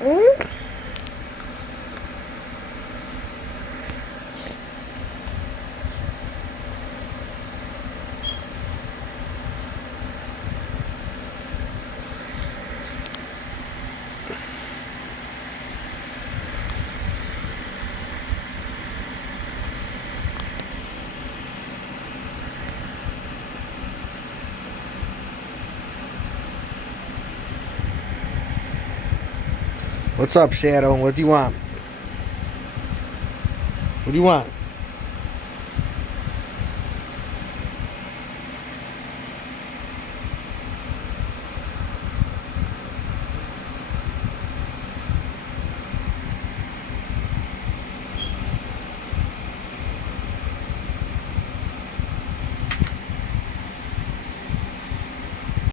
Mm? What's up, Shadow? What do you want? What do you want?